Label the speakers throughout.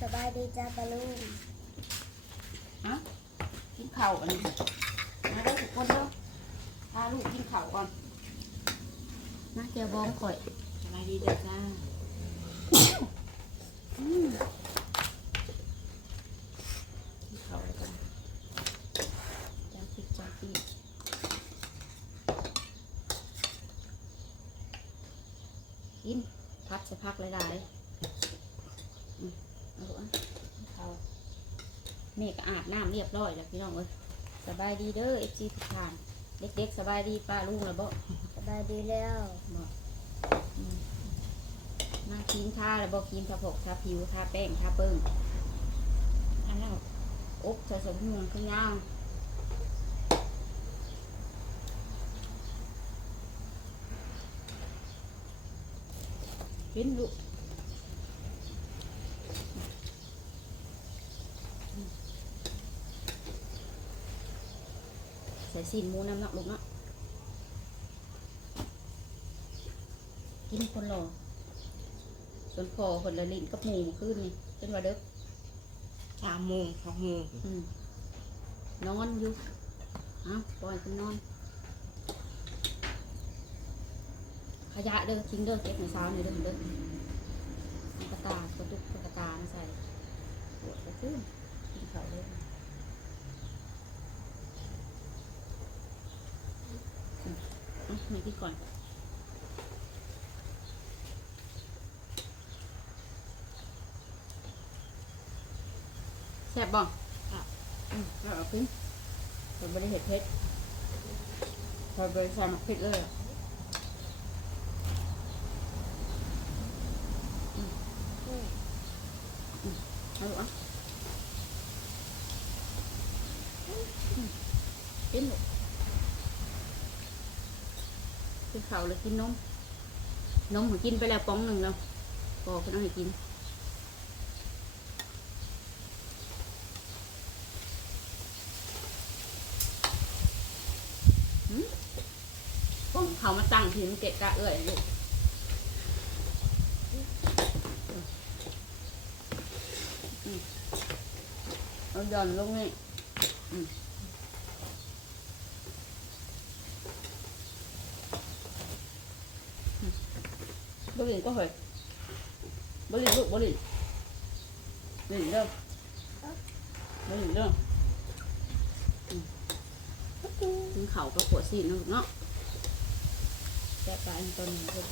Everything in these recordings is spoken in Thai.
Speaker 1: สบายดีจ้าปะลุง
Speaker 2: ฮะกินข้าวกันมาได้ทุกคนเด้อพาลูกกินข้าวก่อนนะเจียวบองข่อยสบายดีเด้อจ้าอืมกินข้าวแล้วกันจ้าพริกจ้าพริกกินพักสักพักหลายๆอืม เอาลูกอะกินข้าเมฆอาบน้ำเรียบร้อยแล้วพี่น้องเอ้ยสบายดีเด้อเอฟซีทุกท่านเด็กๆสบายดีป้าลุงแล้วบ่
Speaker 1: สบายดีแล้ว
Speaker 2: บ่มาครีมทาแล้วบ่ครีมทาผกทาผิวทาแป้งทาเปิ้งอันนั้นอกใส่สมห่วงขึ้นยาวกินลูก ส่ซีนหมูน้ำเนาะลูกเนาะกินคนรอส่วนพอคนละลิ้นกับหมูขึ้นนี่เป็นว่าเด้อ
Speaker 3: สามโมงสองโมง
Speaker 2: อืมนอนอยู่เอ้าปล่อยคุณนอน ขยะเด้อทิ้งเด้อเก็บในเช้านี่เด้อเด้อเอากระตากระตุกกระตามาใส่ปวดกระตื้นกินข้าวเด้ออื มเอะมีพี่ก่อนแซ่บบ้องอืมแล้วเอาขึ้นเราไม่ได้เห็ดเพชรเราไปใส่หมักพริกเลยอะอืมอืมเอาลูกอะอืมกินลูก กินข้าวเลยกินนม นมผมกินไปแล้วป้องหนึ่งแล้วพอคุณเอาให้กินป้องเขามาตั้งทีมันเกะกะเอื้อยลูกเอาหย่อนลงนี่อืมอืม บรินก็เหยบริลูกบรินบรินเด้อบรินเด้อถึงเขาก็ปวดซีนเนาะลูกเนาะแซ่บปลาอันต้นนี้เพื่อน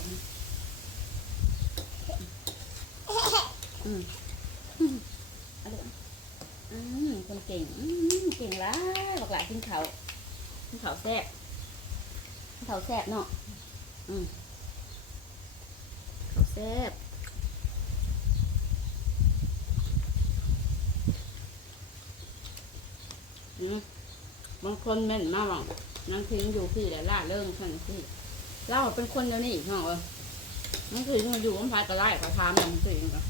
Speaker 2: อืมอืมอะไรอืมคนเก่งอืมเก่งละบอกหลายกินเขาวกินเขาแซ่บกินเขาแซ่บเนาะอืม แซ่บบางคนแม่นมากหรอกนั่งทิ้งอยู่พี่แหละล่าเรื่องขันพี่เราเป็นคนเดียวนี่อีกเนาะเออมันคือมันอยู่น้ำพายก็ได้ก็ทำอย่งสิ่งก็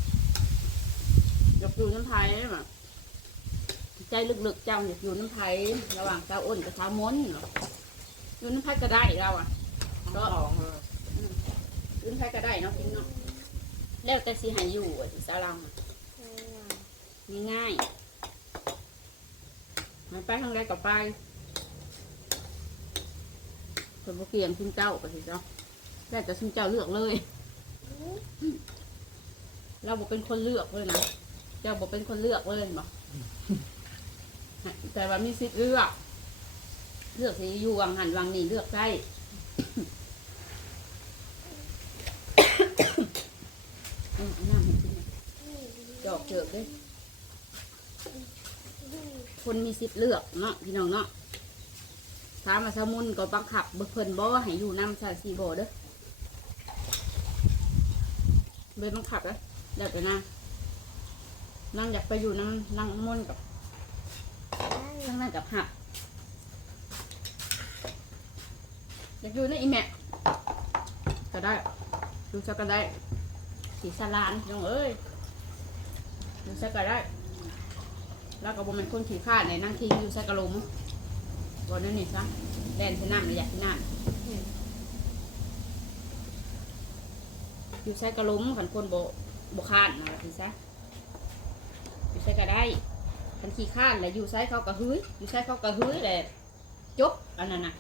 Speaker 2: อยากอยู่น้ำพายแบบใจลึกๆเจ้าอยากอยู่น้ำพายระหว่างเจ้าอ้นกับเจ้ามนเนาะอยู่น้ำพายก็ได้เราอะ
Speaker 3: ก็สองเลย
Speaker 2: อยู่น้ำพายก็ได้เนาะพิงเนาะแล้วแต่สิใหายอยู่อะสิสารังอะง่ายๆมันไปทางใดก็ไปคนบ่เกี่ยงคุณเจ้าก็สิเจ้าแล้วแต่คุณเจ้าเลือกเลย เราบอกเป็นคนเลือกเลยนะเจ้าบอกเป็นคนเลือกเลยบอกแต่ว่ามีสิทธิ์เลือก เลือกสิอยู่วังหันวังนี่เลือกได้ อืมเอาน้ำให้กินหน่อยดอก เจือกเลยคนมีสิทธิ์เลือกเนาะพี่น้องเนาะถามมาสมุนก็บังคับบ่เพิ่นบ่ให้อยู่น้ำใส่สีบ่เด้อเบยบังคับเลยเดี๋ยวไปนั่งนั่งอยากไปอยู่นั่งนั่งมุนกับนั่งนั่งกับหับอยากอยู่ในอีแม่ก็ได้ดูสักก็ได้สีสลานน้องเอ้ย ดูสักก็ได้ แล้วก็บ่เป็นคนขี้ข้าในนั่งทิ้งอยู่ใส่กระหลุมบนนั่นนี่ซะแล่นที่น้ำเลยอยากที่น้ำอยู่ใส่กระหลุมขันคนโบโบคานนะพี่ซะอยู่ใช้ก็ได้คันขี้ข้านแหละอยู่ใช้เขาก็ฮื้ยอยู่ใช้เขาก็ฮื้ยแหละจบอันนั้นนะ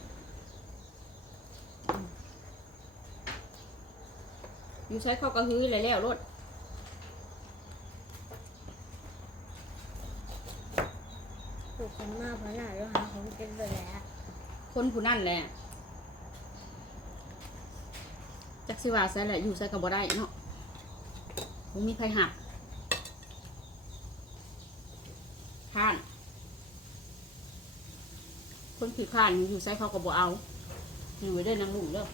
Speaker 2: อยู่ใช้เขาก็ฮื้ยเลยแล้วรถ
Speaker 1: ปลูก คนมากเพราะหน้าเราหาของกินไปแล้ว
Speaker 2: คนผู้นั่นแหละจักสิว่าใส่แหละอยู่ใส่ก็บ่ได้เนาะบ่มีใครหักข้านคนขี้ข้านอยู่ใส่เขาก็บ่เอาอยู่ไว้เด้นางลุงเด้อ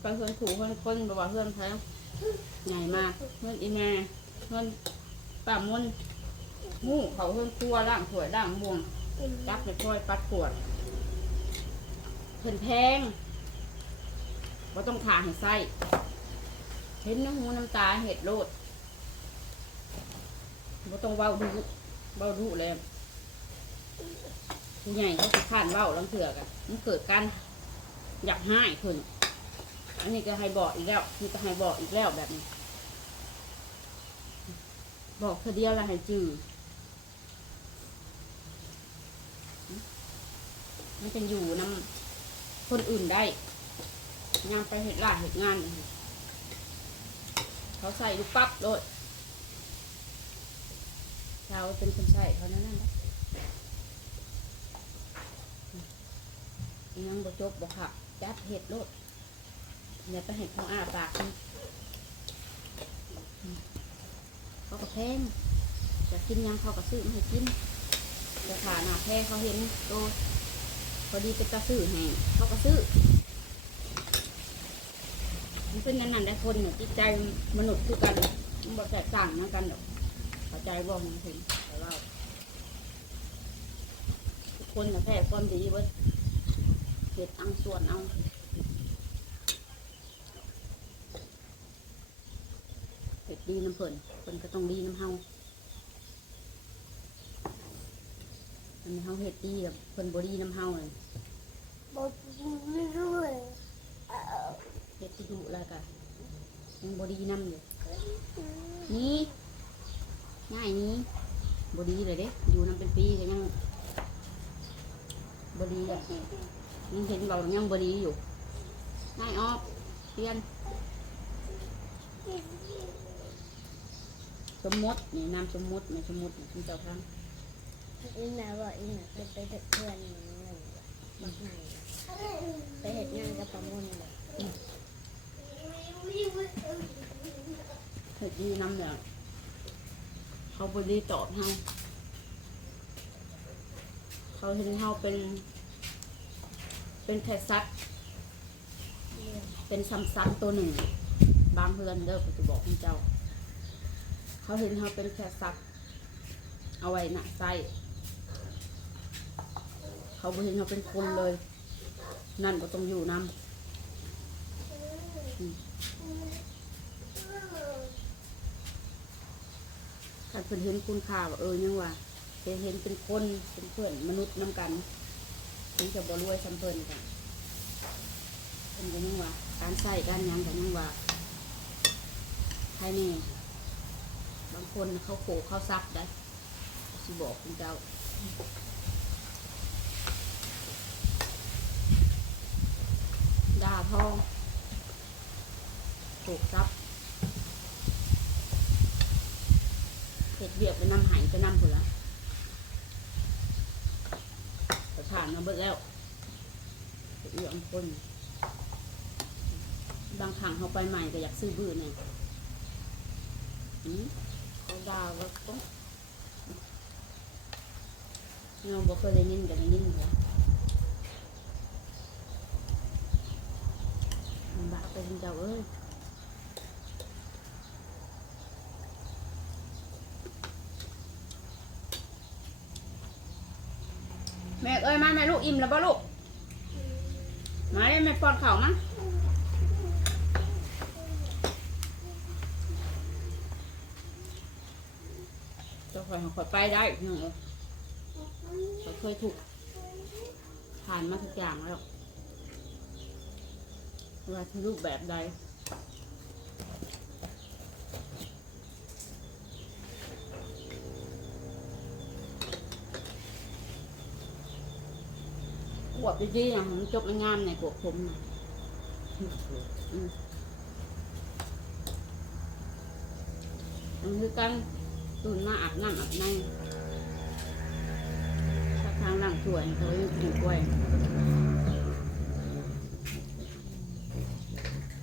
Speaker 2: ไปเพื่อนถูเพื่อนคนบ่ว่าเพื่อนแพ้ใหญ่มากเพื่อนอีแม่เพื่อนป้ามน หมู่เขาเพื่อนครัวล่างถ้วยล่างบวงจับไปช่วยปัดปวดเพิ่นแพงว่าต้องขาให้ไส้เห็นน้ำหูน้ำตาเห็ดโลดว่าต้องเว้าดูเว้าดูเลยผู้ใหญ่เขาสิข้านเว้าลังเถื่อกันมันเกิดการอยากให้ขึ้นอันนี้ก็ให้บอกอีกแล้วนี่ก็ให้บอกอีกแล้วแบบนี้ บอกเธอเดียวแล้วให้จื้อ มันเป็นอยู่นำคนอื่นได้งานไปเหตุลาเหตุงาน เขาใส่ลูกปั๊บโดดเราเป็นคนใส่เขานั่นนั่นแหละยังบ่จบบ่ขับจับเห็ดโลดอย่าไปเห็ดเขาอาปากนี่เขาก็แพงจะกินยังเขาก็ซื้อมาให้กินจะขาหนาแพ้เขาเห็นโต พอดีเป็นตาซื้อให้เขาก็ซื้อมันเป็นนั่นนั่นได้คนเนี่ยจิตใจมนุษย์คือกันมันบอกแตกต่างนะกันหรอกเข้าใจบ่มันถึงแต่ว่าทุกคนน่ะแพ้ความดีว้ยเหตุอังส่วนเอาเหตุดีน้ำเพิ่นเพิ่นก็ต้องดีน้ำเฮา อันนี้เฮาเหตุดีแบบเพิ่นบ่ดีน้ำเฮาเลย
Speaker 1: บอกไม่รู้เลย
Speaker 2: เฮ็ดที่ดุแล้วก็ยังบดีนำอยู่นี่ง่ายนี้บดีเลยเด้อยู่นำเป็นปีก็ยังบดีอะยังเห็นเรายังบดีอยู่ง่ายออกเปลี่ยนสมมตินี่นามสมมตินี่สมมติคุณเจ้าพัง
Speaker 1: อีแม่บอกอีแม่ไปไปเด็กเพื่อนหนึ่งบักไหนไปเหตุงานกับประมุนเลย
Speaker 2: เฮ็ดดีนำเนี่ยเขาบดีตอบให้เขาเห็นเขาเป็น เป็นแพทย์สัตว์เป็นซ้ำซักตัวหนึ่ง บางเพื่อนเด้อเขาจะบอกคุณเจ้า เขาเห็นเขาเป็นแค่ซักเอาไว้หนักไส้ เขาบ่เห็นเขาเป็นคนเลย นั่นก็ต้องอยู่นำอืมถ้าเพิ่นเห็นคุณค่าว่าเออยังว่าเห็นเห็นเป็นคนเป็นเพื่อนมนุษย์นํกันถึงจะบ่รวยซ้ำเพิ่นกันเป็นก็ยังว่า การใส่การยังก็ยังว่าใครนี่บางคนเขาโขเขาซักได้สิบอกคุณเจ้า ด่าทองโขกซับเห็ดเบียบไปนำหายไปนำผุนละแต่ผ่านมาเบิดแล้วเห็ดเรื่องคนบางครั้งเขาไปใหม่ก็อยากซื้อบื้อเนี่ยอืมเขาด่าว่าต้องเราบอกเคยได้ยินกันได้ยินเรอมันบาไปเป็นเจ้าเอ้ย แม่เอ้ยมาแม่ลูกอิ่มแล้วป่ะลูก มาได้แม่ป้อนข้าวมั้งจะคอยของคอยไปได้พี่น้องเอ้ยเขาเคยถูกผ่านมาทุกอย่างแล้วว่าที่รูปแบบใด ขวบดีๆอย่างมันจบมันงามในขวบผมน่ะอืมมันคือกันตุนมาอาบน้ำอาบในถ้าทางหลังสวยเขาอยู่กินกล้วย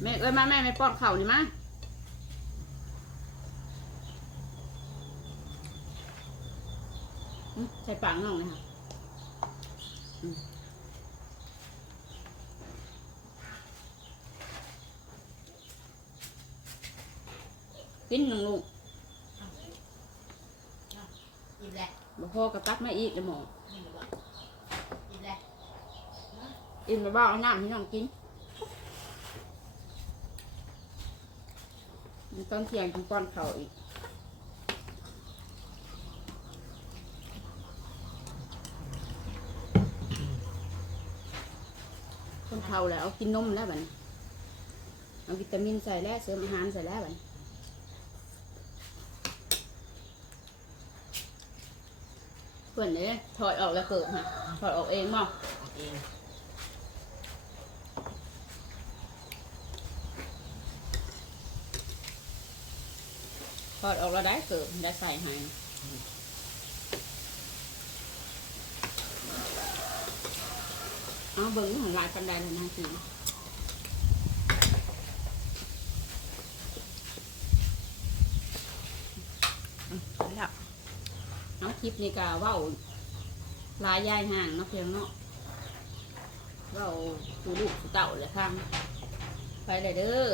Speaker 2: แม่เอ้ยมาแม่ไม่ป้อนเข่านี่มาใส่ปากน้องเลยค่ะ กินหนึ่งลูก
Speaker 3: อิ่มแล้ว
Speaker 2: บ่พอกระตักไม่อีกเลยหมอ
Speaker 3: อิ่มแล้วอิ่มแล้ว
Speaker 2: อินมาบ้าเอาน้ำให้น้องกินมีตอนเที่ยงกินป้อนเข่าวอีกคนเฒ่าแล้วเอากินนมแล้วบัดนี้เอาวิตามินใส่แล้วเสริมอาหารใส่แล้วบัดนี้ เพื่อนเนี่ยถอดออกแล้วเกิดฮะถอดออกเองมั้ง
Speaker 3: เอาเอง
Speaker 2: ถอดออกแล้วได้เกิดได้ใส่ให้เอาเบิ้งของลายปันไดเลยนะสิ
Speaker 3: เอาแล้ว
Speaker 2: เอาค ลิปนี่กะว่าลายยายห่างเนาะเพียงเนาะเว่าสู่ลูกสู่เต่าเลยค่ะไปเลยเด้อ